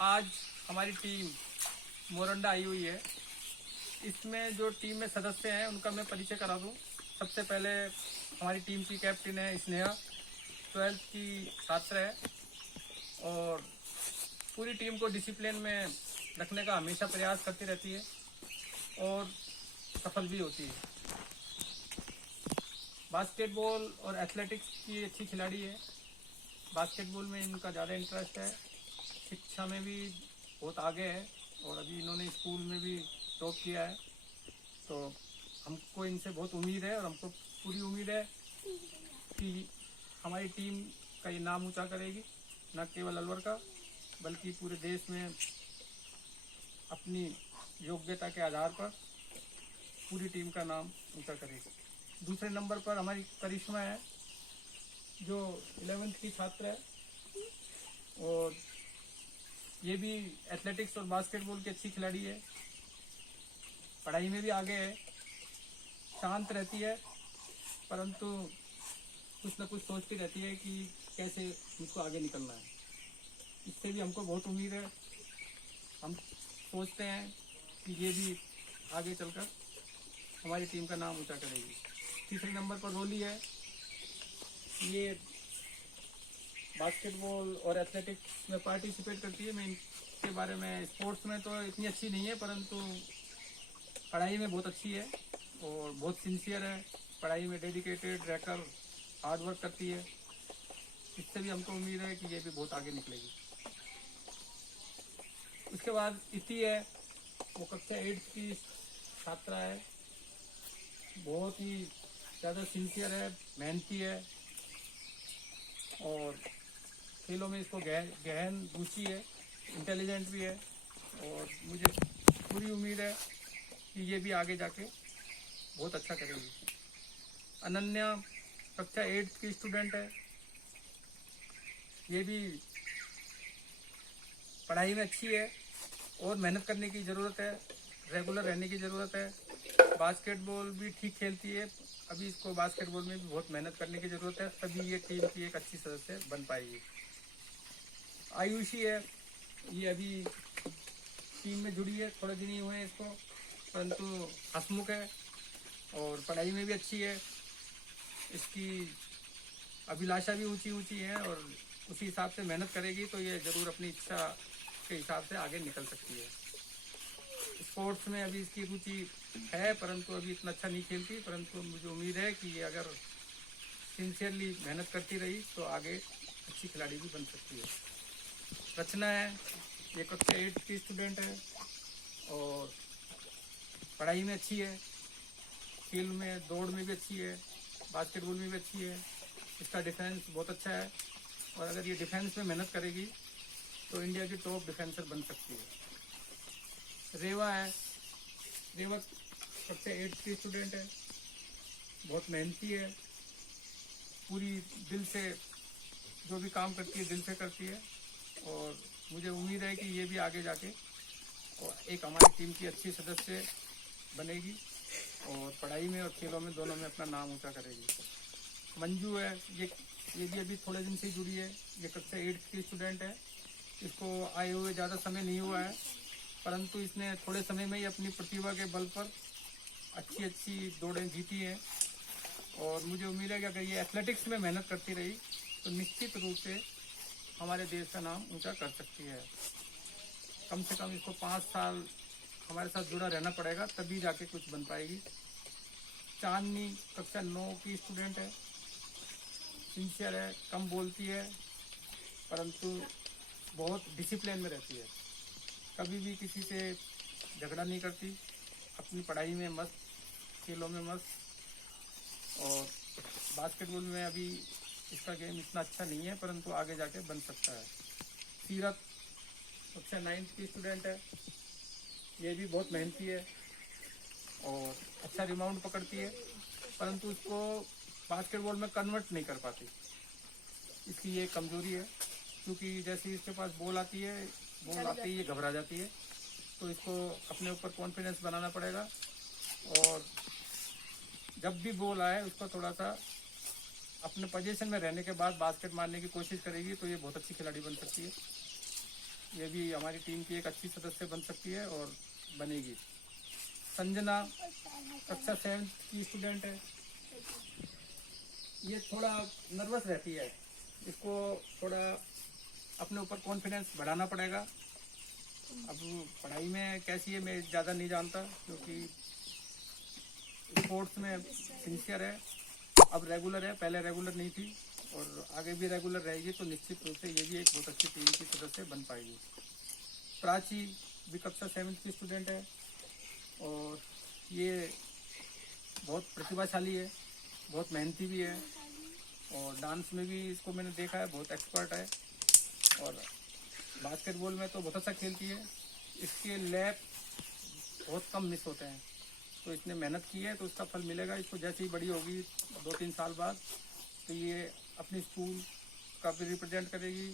आज हमारी टीम मोरंडा आई हुई है। इसमें जो टीम में सदस्य हैं उनका मैं परिचय करा दूं। सबसे पहले हमारी टीम की कैप्टन है स्नेहा, 12th की छात्र है और पूरी टीम को डिसिप्लिन में रखने का हमेशा प्रयास करती रहती है और सफल भी होती है। बास्केटबॉल और एथलेटिक्स की अच्छी खिलाड़ी है। बास्केटबॉल में इनका ज़्यादा इंटरेस्ट है, शिक्षा में भी बहुत आगे है और अभी इन्होंने स्कूल में भी टॉप किया है। तो हमको इनसे बहुत उम्मीद है और हमको पूरी उम्मीद है कि हमारी टीम का ये नाम ऊंचा करेगी, न केवल अलवर का बल्कि पूरे देश में अपनी योग्यता के आधार पर पूरी टीम का नाम ऊंचा करेगी। दूसरे नंबर पर हमारी करिश्मा है जो 11th की छात्र है और ये भी एथलेटिक्स और बास्केटबॉल की अच्छी खिलाड़ी है। पढ़ाई में भी आगे है, शांत रहती है परंतु कुछ न कुछ सोचती रहती है कि कैसे मुझको आगे निकलना है। इससे भी हमको बहुत उम्मीद है। हम सोचते हैं कि ये भी आगे चलकर हमारी टीम का नाम ऊंचा करेगी। तीसरे नंबर पर रोली है। ये बास्केटबॉल और एथलेटिक्स में पार्टिसिपेट करती है। मैं इनके बारे में, स्पोर्ट्स में तो इतनी अच्छी नहीं है परंतु पढ़ाई में बहुत अच्छी है और बहुत सिंसियर है। पढ़ाई में डेडिकेटेड रहकर हार्ड वर्क करती है। इससे भी हमको उम्मीद है कि ये भी बहुत आगे निकलेगी। उसके बाद इति है, वो कक्षा 8th की छात्रा है। बहुत ही ज़्यादा सिंसियर है, मेहनती है और खेलों में इसको गहन रुचि है, इंटेलिजेंट भी है और मुझे पूरी उम्मीद है कि ये भी आगे जाके बहुत अच्छा करेगी। अनन्या कक्षा 8th की स्टूडेंट है। ये भी पढ़ाई में अच्छी है और मेहनत करने की ज़रूरत है, रेगुलर रहने की ज़रूरत है। बास्केटबॉल भी ठीक खेलती है, अभी इसको बास्केटबॉल में भी बहुत मेहनत करने की ज़रूरत है, तभी ये टीम की एक अच्छी सदस्य बन पाएगी। आयुषी है, ये अभी टीम में जुड़ी है, थोड़े दिन ही हुए हैं इसको, परंतु हंसमुख है और पढ़ाई में भी अच्छी है। इसकी अभिलाषा भी ऊंची ऊंची है और उसी हिसाब से मेहनत करेगी तो ये ज़रूर अपनी इच्छा के हिसाब से आगे निकल सकती है। स्पोर्ट्स में अभी इसकी रुचि है परंतु अभी इतना अच्छा नहीं खेलती, परंतु मुझे उम्मीद है कि ये अगर सिंसियरली मेहनत करती रही तो आगे अच्छी खिलाड़ी भी बन सकती है। रचना है, ये कक्षा 8th की स्टूडेंट है और पढ़ाई में अच्छी है, खेल में दौड़ में भी अच्छी है, बास्केटबॉल में भी अच्छी है। इसका डिफेंस बहुत अच्छा है और अगर ये डिफेंस में मेहनत करेगी तो इंडिया की टॉप डिफेंसर बन सकती है। रेवा है, रेवा कक्षा 8th की स्टूडेंट है, बहुत मेहनती है, पूरी दिल से जो भी काम करती है दिल से करती है और मुझे उम्मीद है कि ये भी आगे जाके और एक हमारी टीम की अच्छी सदस्य बनेगी और पढ़ाई में और खेलों में दोनों में अपना नाम ऊंचा करेगी। मंजू है, ये भी अभी थोड़े दिन से जुड़ी है। ये कक्षा 8th की स्टूडेंट है। इसको आए हुए ज़्यादा समय नहीं हुआ है परंतु इसने थोड़े समय में ही अपनी प्रतिभा के बल पर अच्छी दौड़ें जीती हैं और मुझे उम्मीद है कि अगर ये एथलेटिक्स में मेहनत करती रही तो निश्चित रूप से हमारे देश का नाम ऊंचा कर सकती है। कम से कम इसको 5 साल हमारे साथ जुड़ा रहना पड़ेगा तभी जाके कुछ बन पाएगी। चांदनी कक्षा 9 की स्टूडेंट है, सिंसियर है, कम बोलती है परंतु बहुत डिसिप्लिन में रहती है, कभी भी किसी से झगड़ा नहीं करती, अपनी पढ़ाई में मस्त, खेलों में मस्त और बास्केटबॉल में अभी इसका गेम इतना अच्छा नहीं है परंतु आगे जाके बन सकता है। सीरत कक्षा 9th की स्टूडेंट है। ये भी बहुत मेहनती है और अच्छा रिबाउंड पकड़ती है परंतु इसको बास्केटबॉल में कन्वर्ट नहीं कर पाती। इसकी ये कमज़ोरी है क्योंकि जैसे इसके पास बॉल आती है, बॉल आती ही ये घबरा जाती है, तो इसको अपने ऊपर कॉन्फिडेंस बनाना पड़ेगा और जब भी बॉल आए उसको थोड़ा सा अपने पोजीशन में रहने के बाद बास्केट मारने की कोशिश करेगी तो ये बहुत अच्छी खिलाड़ी बन सकती है। ये भी हमारी टीम की एक अच्छी सदस्य बन सकती है और बनेगी। संजना कक्षा 7 की स्टूडेंट है। ये थोड़ा नर्वस रहती है, इसको थोड़ा अपने ऊपर कॉन्फिडेंस बढ़ाना पड़ेगा। अब पढ़ाई में कैसी है मैं ज़्यादा नहीं जानता, क्योंकि स्पोर्ट्स में सिंसियर है, अब रेगुलर है, पहले रेगुलर नहीं थी और आगे भी रेगुलर रहेगी, तो निश्चित रूप से ये भी एक बहुत अच्छी टीम की सदस्य बन पाएगी। प्राची भी कक्षा 7 की स्टूडेंट है और ये बहुत प्रतिभाशाली है, बहुत मेहनती भी है और डांस में भी इसको मैंने देखा है, बहुत एक्सपर्ट है और बास्केटबॉल में तो बहुत अच्छा खेलती है। इसके लैप बहुत कम मिस होते हैं, तो इसने मेहनत की है तो उसका फल मिलेगा इसको। जैसे ही बड़ी होगी 2-3 साल बाद, तो ये अपने स्कूल का भी रिप्रेजेंट करेगी,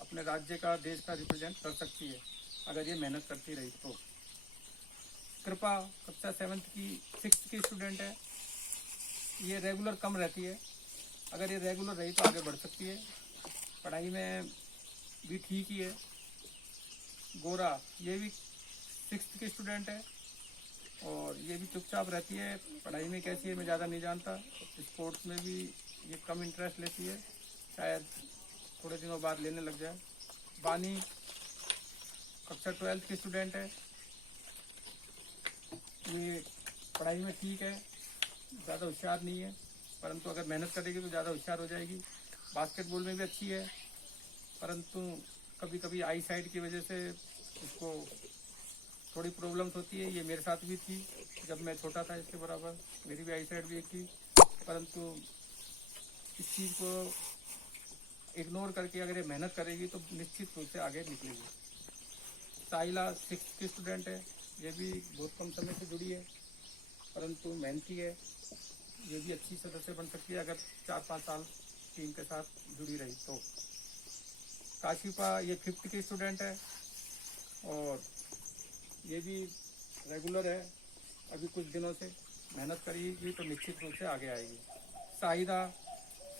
अपने राज्य का, देश का रिप्रेजेंट कर सकती है अगर ये मेहनत करती रही तो। कृपा कक्षा 7 की 6th की स्टूडेंट है। ये रेगुलर कम रहती है, अगर ये रेगुलर रही तो आगे बढ़ सकती है, पढ़ाई में भी ठीक ही है। गोरा ये भी 6th की स्टूडेंट है और ये भी चुपचाप रहती है, पढ़ाई में कैसी है मैं ज़्यादा नहीं जानता। स्पोर्ट्स में भी ये कम इंटरेस्ट लेती है, शायद थोड़े दिनों बाद लेने लग जाए। बानी कक्षा 12 की स्टूडेंट है। ये पढ़ाई में ठीक है, ज़्यादा होशियार नहीं है, परंतु अगर मेहनत करेगी तो ज़्यादा होशियार हो जाएगी। बास्केटबॉल में भी अच्छी है, परंतु कभी कभी आई साइड की वजह से इसको थोड़ी प्रॉब्लम्स होती है। ये मेरे साथ भी थी जब मैं छोटा था, इसके बराबर मेरी भी आई साइड भी एक थी, परंतु इस चीज़ को इग्नोर करके अगर ये मेहनत करेगी तो निश्चित रूप से आगे निकलेगी। साहिला 6th की स्टूडेंट है। ये भी बहुत कम समय से जुड़ी है, परंतु मेहनती है, ये भी अच्छी सदस्य बन सकती है अगर 4-5 साल टीम के साथ जुड़ी रही तो। काशिफा ये 5th की स्टूडेंट है और ये भी रेगुलर है, अभी कुछ दिनों से मेहनत करेगी तो निश्चित रूप से आगे आएगी। साहिदा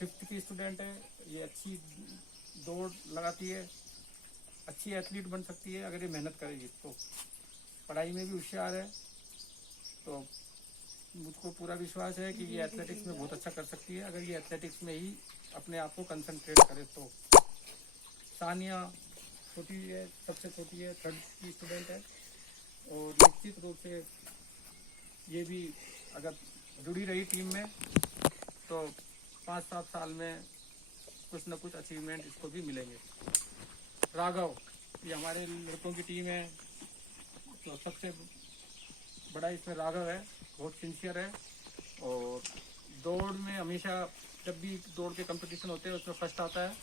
5th की स्टूडेंट है। ये अच्छी दौड़ लगाती है, अच्छी एथलीट बन सकती है अगर ये मेहनत करेगी तो। पढ़ाई में भी होशियार है, तो मुझको पूरा विश्वास है कि ये एथलेटिक्स में बहुत अच्छा कर सकती है अगर ये एथलेटिक्स में ही अपने आप को कंसंट्रेट करे तो। सानिया छोटी है, सबसे छोटी है, 3rd की स्टूडेंट है और निश्चित रूप से ये भी अगर जुड़ी रही टीम में तो 5-7 साल में कुछ न कुछ अचीवमेंट इसको भी मिलेंगे। राघव ये हमारे लड़कों की टीम है, तो सबसे बड़ा इसमें राघव है, बहुत सिंसियर है और दौड़ में हमेशा जब भी दौड़ के कंपटीशन होते हैं उसमें फर्स्ट आता है।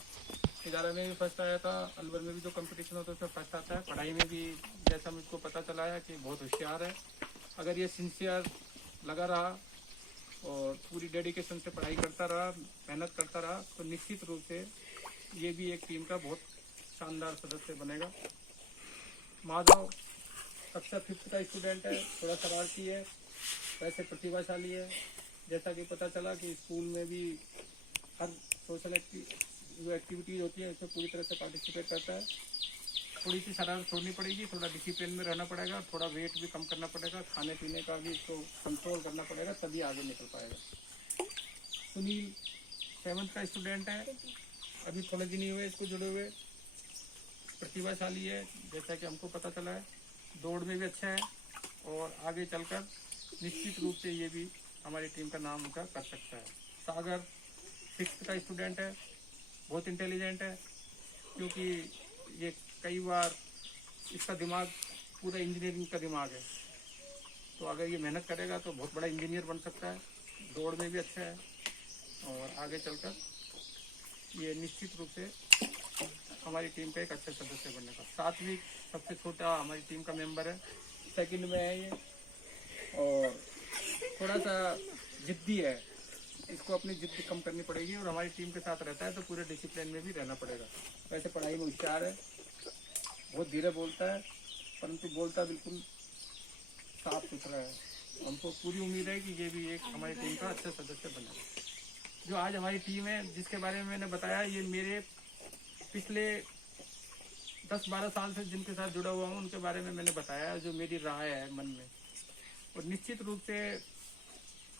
11 में भी फर्स्ट आया था, अलवर में भी जो कंपटीशन होता है उसमें फर्स्ट आता है। पढ़ाई में भी जैसा मुझको पता चला है कि बहुत होशियार है। अगर ये सिंसियर लगा रहा और पूरी डेडिकेशन से पढ़ाई करता रहा, मेहनत करता रहा, तो निश्चित रूप से ये भी एक टीम का बहुत शानदार सदस्य बनेगा। माधव कक्षा 5th का स्टूडेंट है, थोड़ा शरारती है, वैसे प्रतिभाशाली है। जैसा कि पता चला कि स्कूल में भी हर सोशल जो एक्टिविटीज़ होती है उसमें पूरी तरह से पार्टिसिपेट करता है। थोड़ी सी शरारत छोड़नी पड़ेगी, थोड़ा डिसिप्लिन में रहना पड़ेगा, थोड़ा वेट भी कम करना पड़ेगा, खाने पीने का भी इसको कंट्रोल करना पड़ेगा, तभी आगे निकल पाएगा। सुनील 7th का स्टूडेंट है, अभी थोड़े दिन ही हुए इसको जुड़े हुए, प्रतिभाशाली है जैसा कि हमको पता चला है, दौड़ में भी अच्छा है और आगे चलकर निश्चित रूप से ये भी हमारी टीम का नाम ऊँचा कर सकता है। सागर 6th का स्टूडेंट है, बहुत इंटेलिजेंट है, क्योंकि ये कई बार इसका दिमाग पूरा इंजीनियरिंग का दिमाग है, तो अगर ये मेहनत करेगा तो बहुत बड़ा इंजीनियर बन सकता है। दौड़ में भी अच्छा है और आगे चलकर ये निश्चित रूप से हमारी टीम का एक अच्छा सदस्य बनेगा। सात्विक सबसे छोटा हमारी टीम का मेंबर है, 2nd में है ये और थोड़ा सा जिद्दी है, इसको अपनी जिद कम करनी पड़ेगी और हमारी टीम के साथ रहता है तो पूरे डिसिप्लिन में भी रहना पड़ेगा। वैसे पढ़ाई में होशियार है, बहुत धीरे बोलता है, परंतु बोलता बिल्कुल साफ सुथरा है। हमको पूरी उम्मीद है कि ये भी एक हमारी टीम का अच्छा सदस्य बनेगा। जो आज हमारी टीम है जिसके बारे में मैंने बताया, ये मेरे पिछले 10-12 साल से जिनके साथ जुड़ा हुआ हूँ उनके बारे में मैंने बताया जो मेरी राय है मन में। और निश्चित रूप से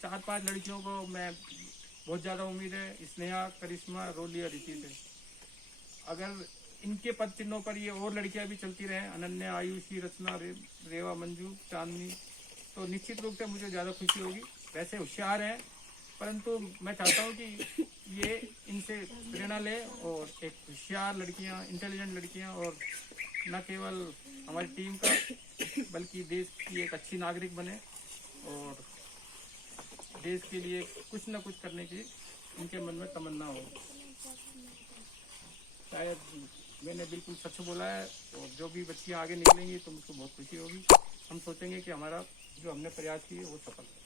4-5 लड़कियों को मैं बहुत ज़्यादा उम्मीद है, स्नेहा, करिश्मा, रोली और रीति से। अगर इनके पद चिन्हों पर ये और लड़कियां भी चलती रहें, अनन्या, आयुषी, रचना, रेवा, मंजू, चांदनी, तो निश्चित रूप से मुझे ज़्यादा खुशी होगी। वैसे होशियार हैं, परंतु मैं चाहता हूँ कि ये इनसे प्रेरणा ले और एक होशियार लड़कियाँ, इंटेलिजेंट लड़कियाँ, और न केवल हमारी टीम का बल्कि देश की एक अच्छी नागरिक बने और देश के लिए कुछ न कुछ करने की इनके मन में तमन्ना हो। शायद मैंने बिल्कुल सच बोला है, और जो भी बच्चियाँ आगे निकलेंगी तो मुझको बहुत खुशी होगी। हम सोचेंगे कि हमारा जो हमने प्रयास किए वो सफल है।